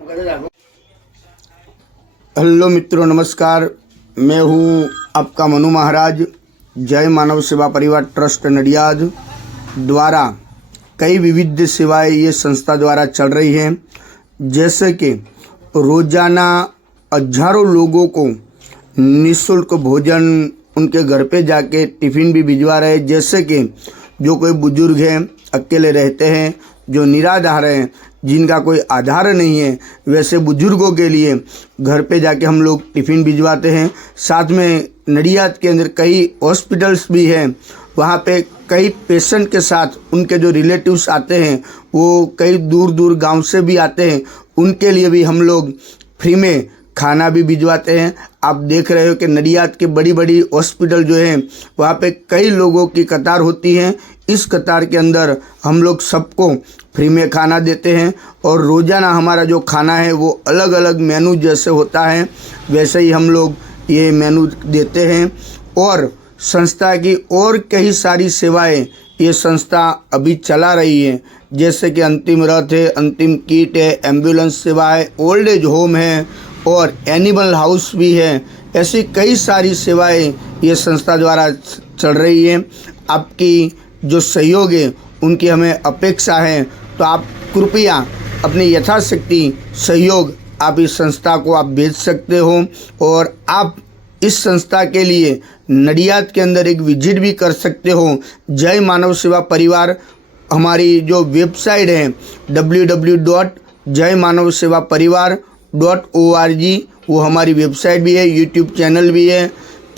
Hello मित्रों, नमस्कार। मैं हूं आपका मनु महाराज। जय मानव सेवा परिवार ट्रस्ट नडियाद द्वारा कई विविध सेवाएं ये संस्था द्वारा चल रही हैं, जैसे कि रोजाना हजारों लोगों को निःशुल्क भोजन उनके घर पे जाके टिफ़िन भी भिजवा रहे हैं। जैसे कि जो कोई बुजुर्ग हैं, अकेले रहते हैं, जो निराधार हैं, जिनका कोई आधार नहीं है, वैसे बुजुर्गों के लिए घर पे जाके हम लोग टिफ़िन भिजवाते हैं। साथ में नडियाद के अंदर कई हॉस्पिटल्स भी हैं, वहाँ पे कई पेशेंट के साथ उनके जो रिलेटिव्स आते हैं, वो कई दूर दूर गांव से भी आते हैं, उनके लिए भी हम लोग फ्री में खाना भी भिजवाते हैं। आप देख रहे हो कि नडियाद के बड़ी बड़ी हॉस्पिटल जो है, वहाँ पे कई लोगों की कतार होती है। इस कतार के अंदर हम लोग सबको फ्री में खाना देते हैं और रोज़ाना हमारा जो खाना है वो अलग अलग मेनू जैसे होता है वैसे ही हम लोग ये मेनू देते हैं। और संस्था की और कई सारी सेवाएं ये संस्था अभी चला रही है, जैसे कि अंतिम रथ है, अंतिम किट है, एम्बुलेंस सेवा है, ओल्ड एज होम है और एनिमल हाउस भी है। ऐसी कई सारी सेवाएं ये संस्था द्वारा चल रही है। आपकी जो सहयोग है उनकी हमें अपेक्षा है, तो आप कृपया अपनी यथाशक्ति सहयोग आप इस संस्था को आप भेज सकते हो। और आप इस संस्था के लिए नडियाद के अंदर एक विजिट भी कर सकते हो। जय मानव सेवा परिवार हमारी जो वेबसाइट है www.jaymanavsevaparivar.org, वो हमारी वेबसाइट भी है, यूट्यूब चैनल भी है,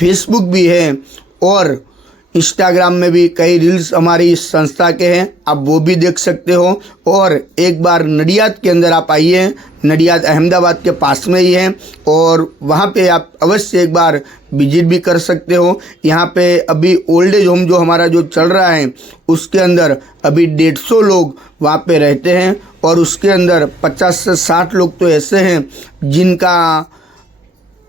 फेसबुक भी है और इंस्टाग्राम में भी कई रील्स हमारी इस संस्था के हैं, आप वो भी देख सकते हो। और एक बार नडियाद के अंदर आप आइए, नडियाद अहमदाबाद के पास में ही है और वहाँ पे आप अवश्य एक बार विजिट भी कर सकते हो। यहाँ पे अभी ओल्ड एज होम जो हमारा जो चल रहा है उसके अंदर अभी 150 लोग वहाँ पे रहते हैं और उसके अंदर 50 से 60 लोग तो ऐसे हैं जिनका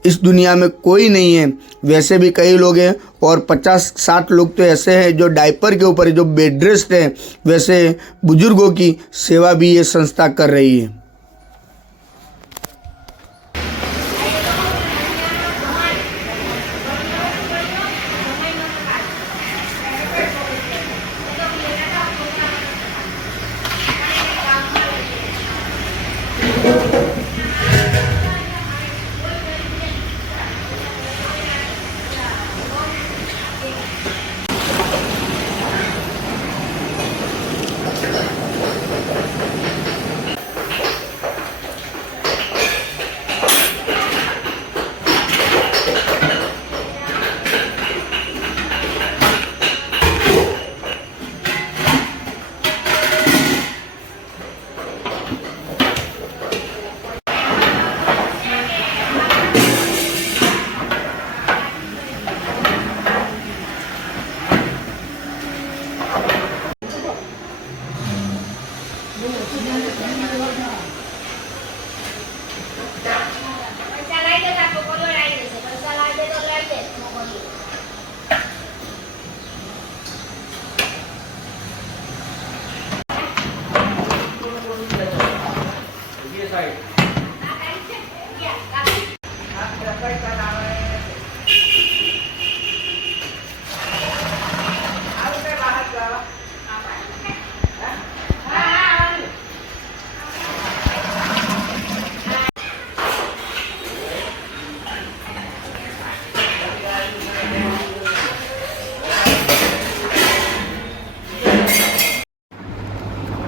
इस दुनिया में कोई नहीं है, वैसे भी कई लोग हैं। और 50-60 लोग तो ऐसे हैं जो डायपर के ऊपर जो बेड रेस्ट है, वैसे बुजुर्गों की सेवा भी ये संस्था कर रही है।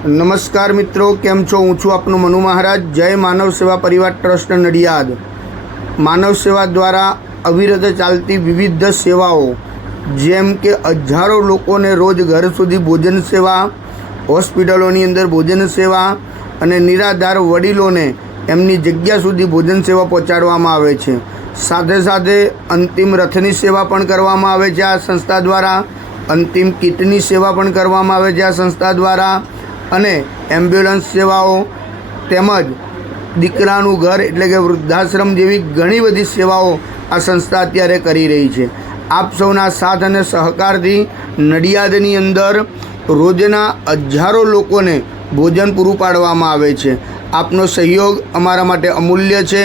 नमस्कार मित्रों, केम छो? हूँ छूँ आपनो मनु महाराज। जय मानव सेवा परिवार ट्रस्ट नडियाद। मानव सेवा द्वारा अविरत चालती विविध सेवाओं जेम के हजारों लोकोने रोज घर सुधी भोजन सेवा, હોસ્પિટલોની અંદર ભોજન સેવા અને નિરાધાર વડીલોને એમની જગ્યા સુધી ભોજન સેવા પહોંચાડવામાં આવે છે। સાથે સાથે અંતિમ રથની સેવા પણ કરવામાં આવે છે આ સંસ્થા દ્વારા, અંતિમ કિટની સેવા પણ કરવામાં આવે છે આ સંસ્થા દ્વારા અને એમ્બ્યુલન્સ સેવાઓ તેમજ દીકરાનું ઘર એટલે કે વૃદ્ધાશ્રમ જેવી ઘણી બધી સેવાઓ આ સંસ્થા અત્યારે કરી રહી છે। આપ સૌના સાથ અને સહકારથી નડિયાદની અંદર રોજના હજારો લોકોને ભોજન પૂરું પાડવામાં આવે છે। આપનો સહયોગ અમારા માટે અમૂલ્ય છે.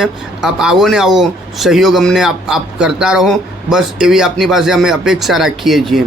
આપ આવો ને આવો સહયોગ અમને આપ કરતા રહો, બસ એવી આપની પાસે અમે અપેક્ષા રાખીએ છીએ.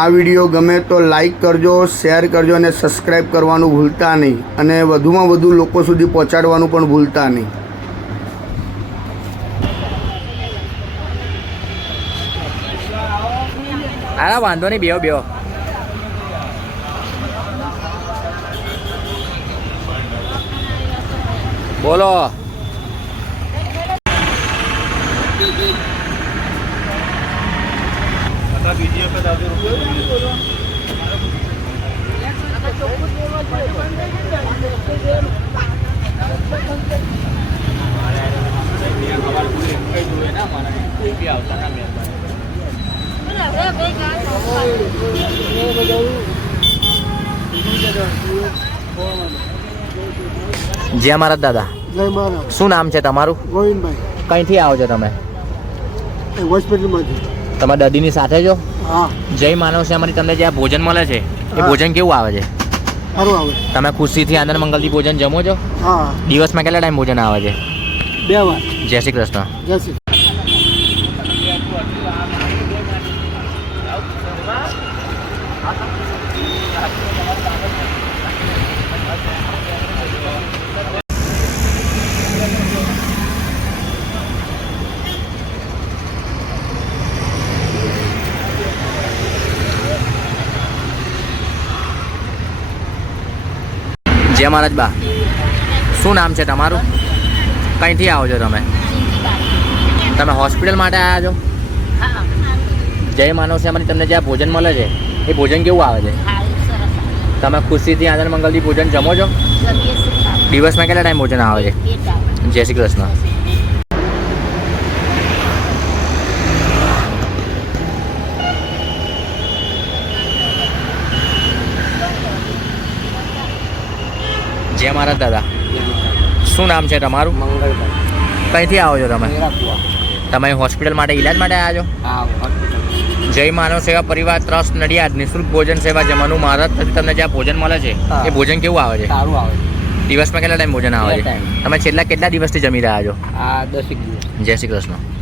આ વિડીયો ગમે તો લાઈક કરજો, શેર કરજો અને સબસ્ક્રાઈબ કરવાનું ભૂલતા નહીં, અને વધુમાં વધુ લોકો સુધી પહોંચાડવાનું પણ ભૂલતા નહીં. અરે વાંધો નહીં, બેહો બેહો. બોલો. જય મહારાજ દાદા. જય મહારાજ. શું નામ છે તમારું? ગોવિંદભાઈ. કઈથી આવો છો તમે? હોસ્પિટલમાંથી. તમારા દાદીની સાથે છો? હા. જય માનવ સેવામાંથી તમને જે આ ભોજન મળે છે એ ભોજન કેવું આવે છે? સારું આવે. તમે ખુશીથી આનંદ મંગલથી ભોજન જમો છો? હા. દિવસમાં કેટલા ટાઈમ ભોજન આવે છે? 2 વાર. જય શ્રી કૃષ્ણ. જય શ્રી. જય મહારાજ બા. શું નામ છે તમારું? કઈથી આવો છો તમે? તમે હોસ્પિટલ માટે આવ્યા છો? જય માનવ સેવામાંથી તમને જે આ ભોજન મળે છે એ ભોજન કેવું આવે છે? તમે ખુશીથી આનંદ મંગલથી ભોજન જમો છો? દિવસમાં કેટલા ટાઈમ ભોજન આવે છે? જય શ્રી કૃષ્ણ. જય મહારાજ દાદા. શું નામ છે તમારું? મંગળભાઈ. કઈથી આવો છો તમે? મેરાકુવા. તમે હોસ્પિટલ માટે ઈલાજ માટે આવ્યા છો? હા. જય માનવ સેવા પરિવાર ટ્રસ્ટ નડિયાદ નિઃશુલ્ક ભોજન સેવા જમવાનું મહારાજ તરફથી તમને જે આ ભોજન મળે છે હા. એ ભોજન કેવું આવે છે? સારું આવે. દિવસમાં કેટલા ટાઈમ ભોજન આવે છે? બે ટાઈમ. તમે છેલ્લા કેટલા દિવસથી જમી રહ્યા છો? આ 10 દિવસ. જય શ્રી કૃષ્ણ.